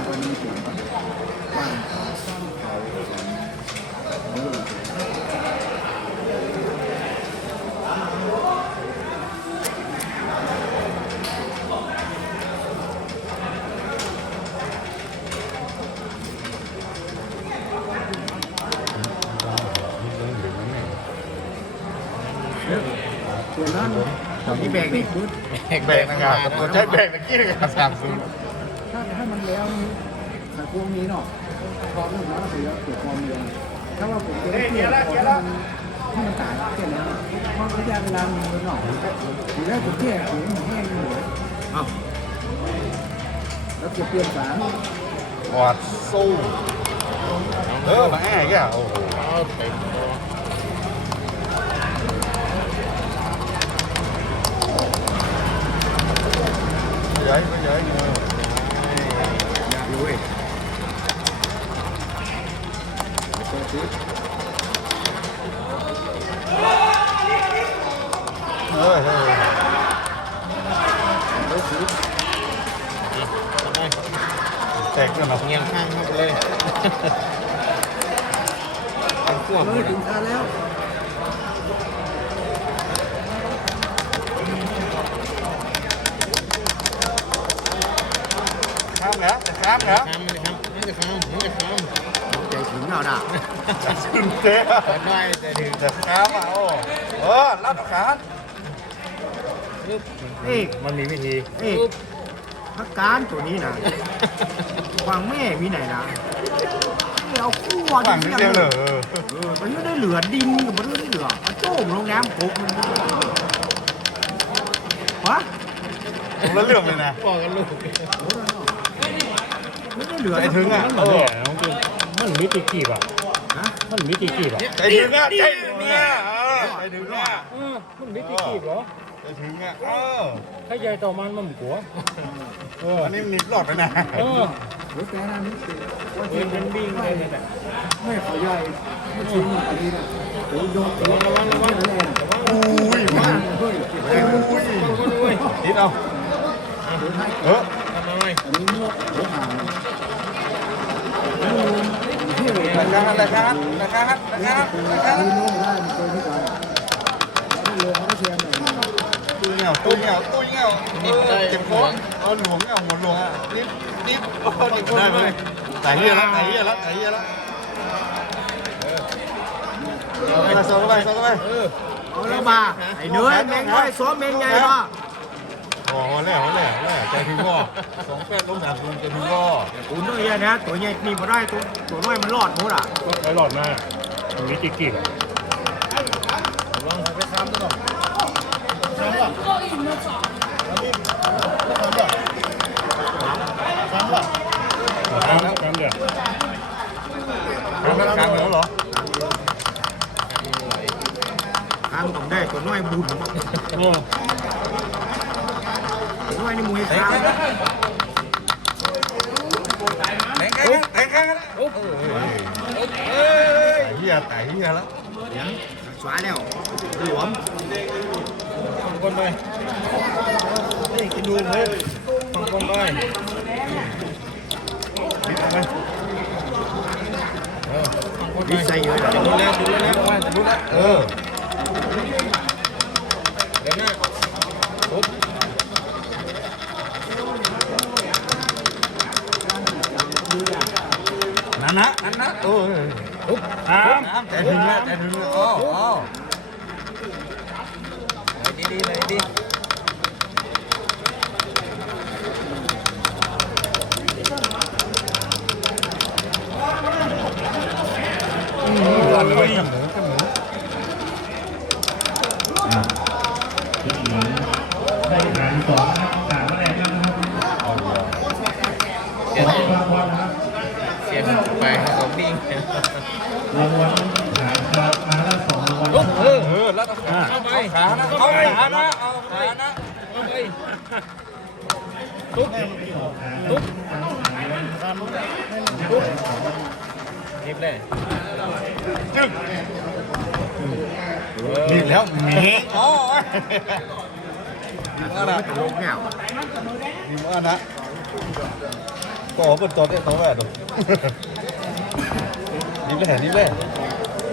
างก็มีเสียงบ้างบ้างเขาเขาเออส่วนนั้นที่แบกนี่พุทธแบกนะครับตัวใช้แบกตะกี้นะครับสามศูนย์ ถ้าถ้ามันแล้วนี่ถ้า พวกนี้เนาะพร้อมแล้วนะเสียเกิดความเร็วถ้าว่าผมจะได้เกี่ยวกับมันที่มันต่างแค่นั้นเพราะระยะเวลามันหน่อยทีแรกผมแก้ผมมันแห้งอยู่อ้าวแล้วจะเปลี่ยนฝาหอดสู้เออมาแอ้แกโอ้โหเอาเต็ม กกันมาเงียงข้างเข้าไปเลยเป็นขั้วหมดถึงทานแล้วข้ามแล้วจะข้ามแล้วข้ามมันครับมันจะข้ามมันจะข้ามใจถึงแล้วนะขึ้นเจ๊เปิดได้แต่ถึงจะข้ามอะโอ้เออรับขานี่มันมีวิธีนี่ พักการตัวนี้นะวางแม่มีไหนนะนี่เอาคู่วฝั่งนี้เดียวเลยเออมันไม่ได้เหลือดินกับมันไม่ได้เหลือเอาโจ้มลงน้ำปุ๊บมันวะผมละเรื่องเลยนะบอกกันลูกไม่ได้เหลือใจถึงอะมันเหนื่อยน้องจิมันมีตีกีบอะฮะมันมีตีกีบอะใจถึงอะใจถึงเนี่ยใจถึงอะเออมันมีตีกีบเหรอ ใจถึงอะเออถ้าใหญ่ต่อมันมันกลัวเอออันนี้มันนิดหลอดไปนะเออเฮ้ยแกนั่นนี่สิว่าเออมันวิ่งไปเลยแหละไม่ขอใหญ่ไม่ชิ้นอันนี้นะโอ้ยโยกระวังระวังระวังระวังอุ้ยบ้ามันเฮ้ยอุ้ยนิดเอาเออทำไมอันนี้มั่วเดี๋ยวผ่านที่เลยราคาราคาราคาราคาราคาที่มั่วได้มันตัวนี้ก่อนที่เลยเขาก็เชียร์หน่อย ตุ้ยเงาตุ้ยเงาตุ้ยเงาเจ็บคอเอาหลวงเงาหมดหลวงอะนิดนิดโอ้นิดได้ไหมไต่เหี้ยแล้วไต่เหี้ยแล้วไต่เหี้ยแล้วเอาไปส่งไปส่งไปเออเอาละมาไอ้เนื้อแมงน้อยซ้อมแมงใหญ่มาโอ้โหแล้วแล้วแล้วใจถึงว่าสองแปดลงสามคูณใจถึงว่าตัวน้อยนะตัวใหญ่นี่มาได้ตัวตัวน้อยมันรอดหมดอะก็ไปหลอดมามันมีตีกีบอะ ลองไปข้ามตัว น้ำน้ำเดือด ทำราคาเหมือนเหรอทางต้องได้ตัวน้อยบุญเออตัวน้อยนี่มวยแข่งขาวกันแข่งกันแข่งกันโอ้โหเฮียไต่เฮียแล้วสวาแล้วหลวมสองคนไปนี่ กินดูเลยสองคนไปเออสองคนไปดีใจเลยดูแลดูแลว่าจะดูแลเออเดี๋ยวหน้าปุ๊บนั่นนะนั่นนะโอ้ยปุ๊บน้น้ำใจถึงแล้วใจถึงแล้วอ๋ออ๋อ เลยดีๆเลยดี วันเลยหมูหมูเสียเสียไปสองบิ้งปุ๊บเออเออแล้วต้องขาเข้าไปขานะเอาขานะเอาขานะเข้าไปตุ๊บตุ๊บตุ๊บยิบเลย จึ๊กนี่แล้วหมีโอ้ยดีมากนะโลกเงาดีมากนะก็เปิดตัวได้ตัวแรกดูนี่แหละนี่แหละ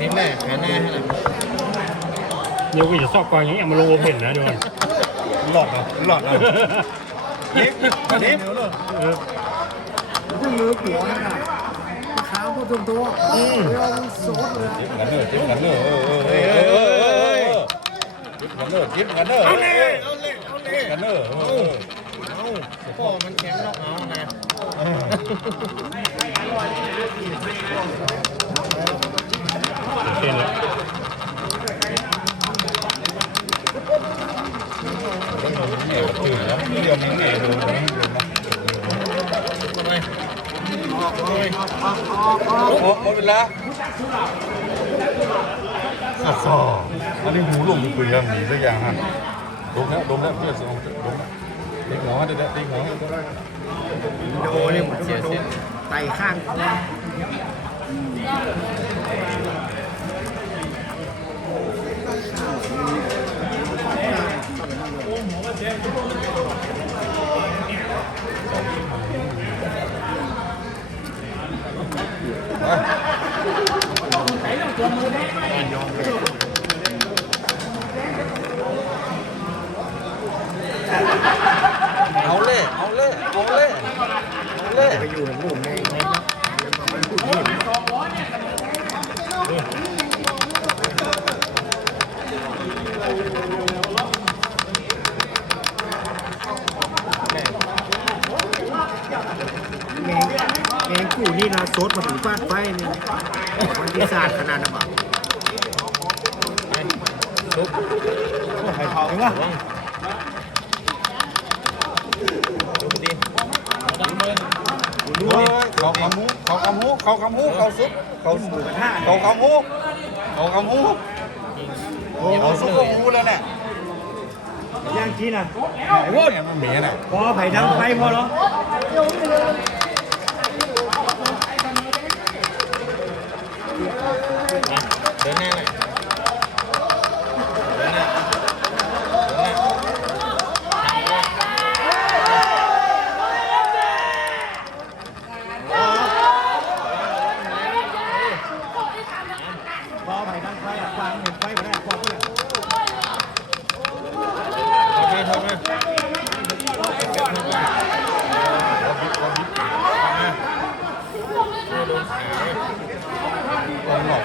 นี่แหละแค่หน้าให้หน่อยเดี๋ยวกูจะสอบก่อนอย่างนี้เอามาลงโอเพ่นนะเดี๋ยวก่อนหลอดเหรอหลอดเหรอนิฟนิฟเออซึ่งมือหัวนะ ขาพวกตัวตัวเดี๋ยวโซดเลยจิ๊บกันเนอร์จิ๊บกันเนอร์เออเออเออเออเออจิ๊บกันเนอร์จิ๊บกันเนอร์เอาเลยเอาเลยเอาเลยกันเนอร์เอาพ่อมันแข็งนอกเอาไงเต้นแล้ว เหนียวจืดแล้วเดี๋ยวมีเหนียวดูนะ ทำไมออกเลย โอ้หมดเวลาอะสออันนี้หูหลงคุยกันหนีสักอย่างฮะดมแล้วดมแล้วเพื่อนสองดมแล้วตีหัวเด็ดตีหัวโดเนี่ยเสียเสียไต่ข้าง เอาเล่เอาเล่เอาเล่เอาเล่ ไปอยู่ในรูปในแมงแมงกู นี่นะโซดมาถึงฟาดไฟนี่มันที่ศาสตร์ขนาดนั้นปะไข่เผาถึงวะดูดีเฮ้ยเขากำหูเขากำหูเขากำหูเขาซุปเขาซุปเขากำหูเขากำหูเขาซุปก็หูแล้วเนี่ยย่างจีน่ะไอ้ยมันเหมียน่ะพอไผ่ทั้งไฟพอแล้วเดินหน้าหน่อ ยเดินหน้าเดินหน้า พอไผ่ทั้งไฟอะฟังเห็นไฟมาได้พอเพื่อน โอเคโทษนะ คนหลอก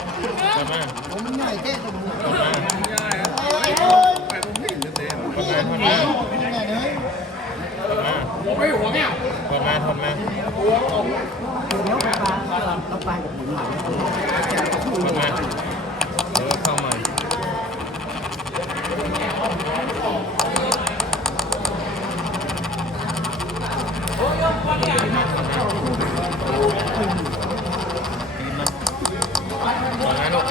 ก่อนนะก่อนนะก่อนก่อนมาก่อนมาก่อนมาก่อนมาก่อนมาเดี๋ยวไปปลาเราไปกับหมุนหลังก่อนมาเดี๋ยวเข้ามาก่อนนะลูก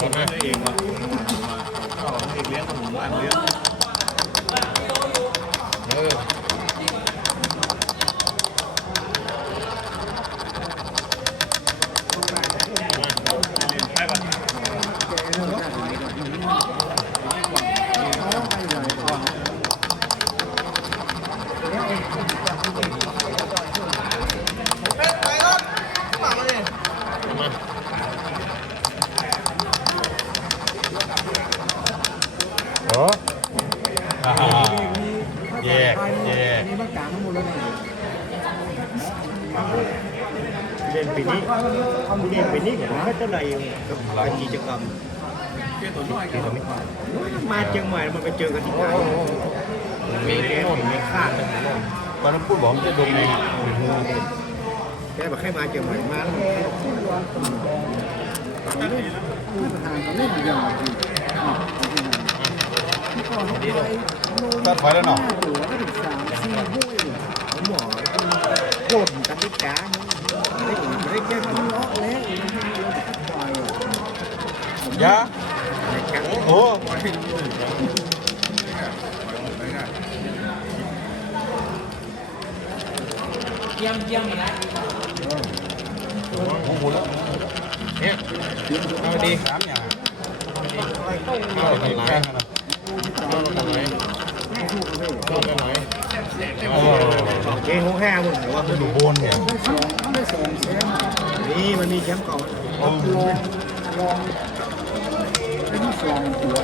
ก่อนนะเองว่ะเองเลี้ยงขนมหวานเลี้ยงเออมา เหรออ่าแยกแยก นี่มันกลางทั้งหมดเลย เล่นปีนี้เล่นปีนี้ผม ไม่เท่าไหร่กับกิจกรรมมาเชียงใหม่มันไปเจอกันที่ไหนมีแกนมีข้างกันหมดตอนนั้นพูดบอกมันจะดมในหูแกบอกให้มาเชียงใหม่มาแล้วเขาเล่นไม่ประธานเขาเล่นอย่างไรที่ก่อนเขาไปโลหัวก็ถึงสามสี่ห้วยผมบอกโคตรกันที่จ้า ไม่ได้ไม่ได้แก้ทะเลาะแล้ว เจะปล่อยยาโอ้โอ้โหแล้วเนี่ยเอาดีสามอย่างเข้ากันไหนแข่งกันนะเข้ากันไหนเข้ากันหมดหรือว่าดูโบนเนี่ยได้สองได้สองแชมป์นี่มันมีแชมป์เก่าโอ้ลองลองได้ที่สองตัว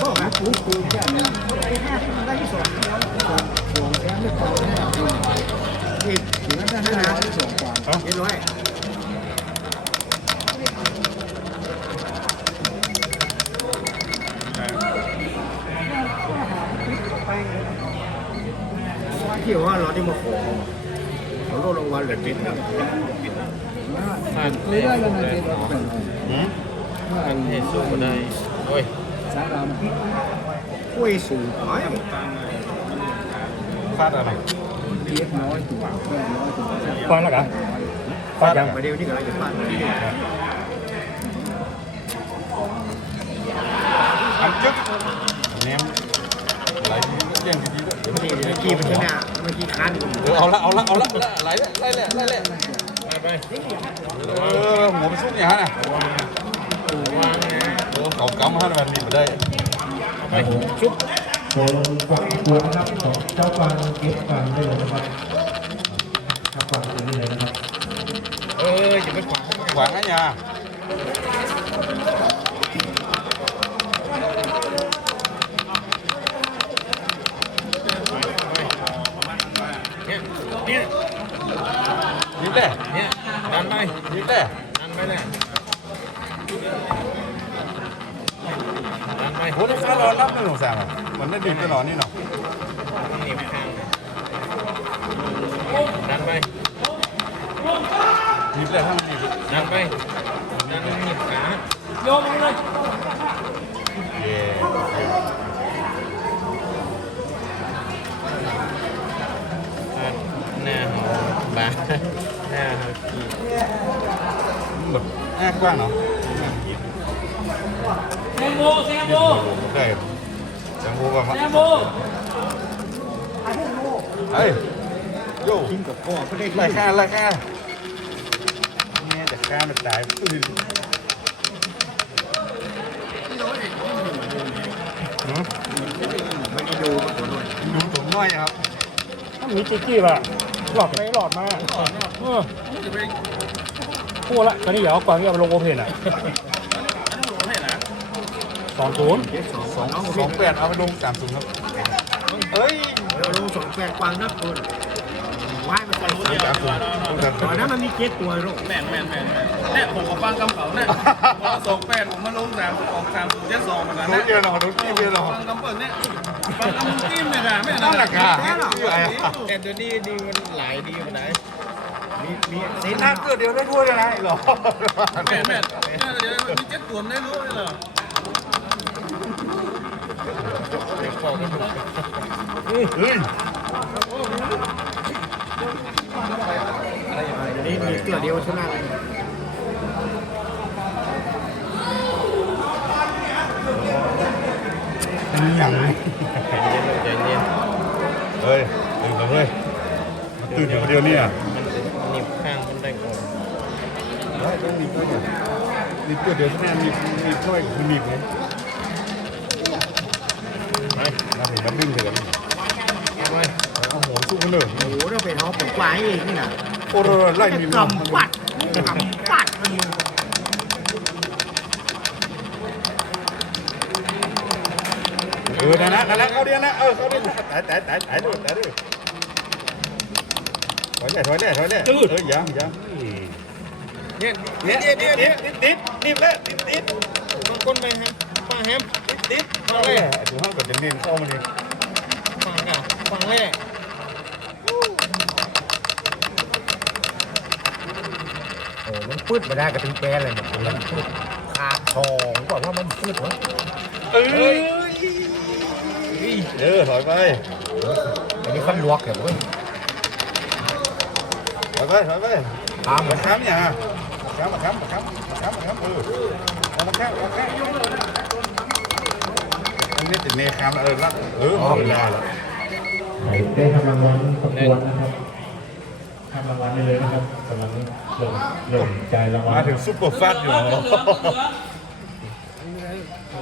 ก็หาปูปูแค่นี้ได้ห้าได้ที่สองแล้วสองสองแชมป์ไม่พอแน่ที่ถึงนั้นได้ห้าสองกว่าเรียบร้อย ที่ว่าเราได้มาขอขาโลดรางวัลเหลือติดนะไม่ได้แล้วนเจ๊หืมอันนี้สู้มาได้โอ้ยสามดำกล้วยสูงไปฟาดอะไรเทียบน้อยตัวแค่น้อยตัวฟังแล้วกันฟาดยังมาเดี๋ยวนี้ก็อะไรจะฟาดอันจึ๊กเนมอะไรเรื่องดี ๆด้วยเมื่อกี้มันชนะเมื่อกี้คันเออเอาละเอาละเอาละไหลละไหลละไหลละไปไปเออหัวมันซุกอย่างนั้นน่ะถูวางนะเออเขากำมาให้แบบนี้มาได้ไปชุบส่วนฝั่งตัวนะครับของเจ้าฟังเก็บฟังได้เลยนะครับครับฟังตรงนี้เลยนะครับเอออย่าไปขวางหวานไงยา ยิ้มได้เนี่ยดันไปยิ้มได้ดันไปเลยดันไปโหนี่ฟ้ารอรับหนึ่งสองสามอะมันได้ดีตลอดนี่เนาะหนีบข้างดันไปยิ้มได้ถ้ามันดีดันไปดันหนีบขาเย่หน้าเขา ห้าเขาขี่แบบแง่กว้างเนาะแซมโบแซมโบได้จังโบแบบแซมโบเฮ้ยโย่กินกับพ่อก็ได้ไล่ข้าไล่ข้าแม่แต่ข้ามันตายปืนหืมไม่ได้ดูตัวด้วยดูผมน้อยครับต้องมีจิ๊กกี้ป่ะหลอดไปหลอดมา เออพูดละตอนนี้เดี๋ยวเอาก่อนที่เอาลงโอเพนอะสองศูนย์สองสองแปดเอาไปลงสามศูนย์ครับเฮ้ยเราลงสองแปดกวางนักคนว่ายมันไปสามศูนย์ตอนนั้นมันมีเจ็ดตัวลูกแม่นแม่นแม่นแม่ผมกับฟังกำเขาเนี่ยสองแปดผมมาลงสามออกสามเจ็ดสองเหมือนกันโดนะนเยอะหรอโดนกี้เยอะหรอฟังกำเปิดเนี่ยฟังกำมึงจิ้มเนี่ยนะแม่นั่นแหละนะค่ะที่อะไรอะแต่ตัวนี้ดีมันหลายดีมันไหน มีมีเซสีนหน้าเกิดเดียวได้ถ้วยเลยนะหรอแม่นแม่นเดี๋ยวมันมีเจ็ดตัวได้รู้เลยเหรอเด็กบอกไม่ถูกเฮ้ยนี่มีตัวเดียวชนะเลยเป็นอย่างไรใจเย็นเฮ้ยตื่นแล้วเฮ้ยตื่นอยู่คนเดียวเนี่ย ได้ต้องมีก็อยู่มีตัวเดียวแค่มีมีถ้วยคือมีไหมไปเราเห็นมันดึงเถื่อนไปเอาหัวสู้กันเลยโอ้โหเราเป็นเขาเป็นกวางอีกนี่นะโอ้โหไล่มีกำปัดกำปัดมันเออนั่นนะนั่นนะเขาเดียวนะเออเขาเดียวแต่แต่แต่แต่ดูแต่ดูถอยเลยถอยเลยถอยเลยเออยังยัง เนี่ยนิดนิดนิดนิดนิดนิดเลยนิดนิดมันก้นไปฮะป้าแฮมนิดเอาเลยถึงห้องกดจะเน้นเข้ามาดิฟังอะฟังเลยเโอ้มันปืดมาได้กระติงแกเลยเนี่ยมันปืดขาดทองกว่าว่ามันปืดวะเอ้ยเออถอยไปอันนี้ขั้นลวกเหรอเว้ยถอยไปถอยไปตามเหมืมาอนค้ำเนี่ยมา ค้ำมาค้ำมาค้ำมาค้ำมาค้ำเออเอามาค้ำมาค้ำอันนี้ติดเนยค้ำแล้วเออละเออเอาเวลาแล้วได้ทำรางวัลประกวดนะครับทำรางวัลได้เลยนะครับกำลังเริ่มเริ่มจ่ายรางวัลมาถึงซุปเปอร์แฟตอยู่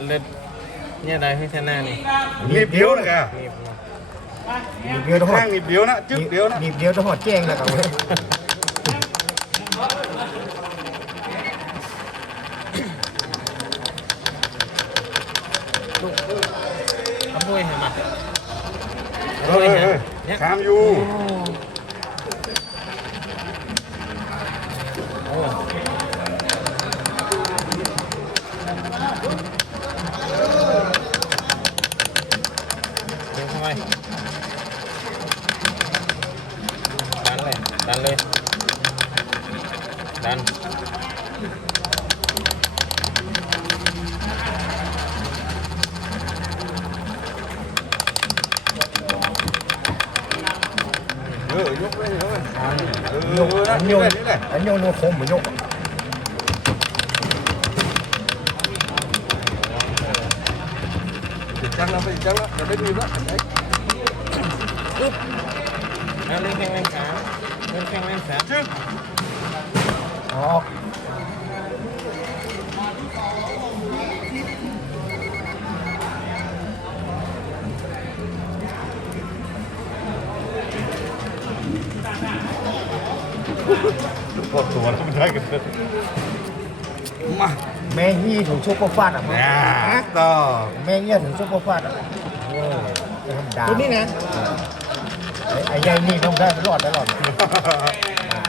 เล่นเนี่ยได้ให้ชนะนี่รีบเดียวนะแกหนีบเดียวต้องหอข้าดงรีบเดียวนะจึ๊กเดียวนะหนีบเดียวต้องหอดแจ้งนะครับเว้ย ขโมยเห็นไหม เออ เออค้ำอยู่เดินเข้าไปดันเลย ดันเลย ดัน เออยกเลยยกเลยเออโยกเอออันะนนี่โยเลนยนี่เลยอันโยน เล่นขาจึ๊กอ๋อพอตัวแล้วมันได้กันมาแม่ยี่ถึงซุปเปอร์ฟาดอะมั้งเนี่ยต่อแม่เงี้ยถึงซุปเปอร์ฟาดอะโอ้ยไม่ธรรมดาตัวนี้นะไอ้ไอ้ใหญ่นี่ต้องได้ตลอดตลอด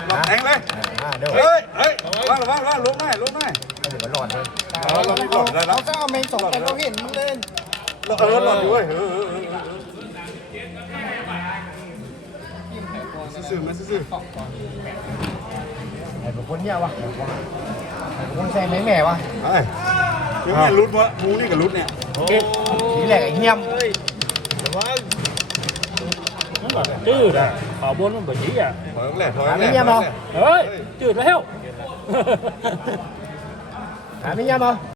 ลองแทงเลยอ่าเดี๋ยวเฮ้ยเฮ้ยว่างว่างว่างลงได้ลงได้เดี๋ยวมันรอดเลยเออเราไม่หลอดได้แล้วก็เอาแมงสองแต่เราเห็นมันเล่นเออหลอดอยู่เว้ยเออเออ ซื่อๆมาซื่อไอ้พวกคนเนี้ยวะไอ้พวกคนใส่แม่แม่วะๆไอ้ยังไม่รุดวะมูนี่กับรุดเนี่ยทีแรกไอ้เหี้ยมนั่นแบบจืดอะขาวบนมันแบบนี้อะถอยแหละถอยถามแหไอ้ละเหี้ยมเอาเฮ้ยจืดแล้วถามไอ้เหี้ยมเอา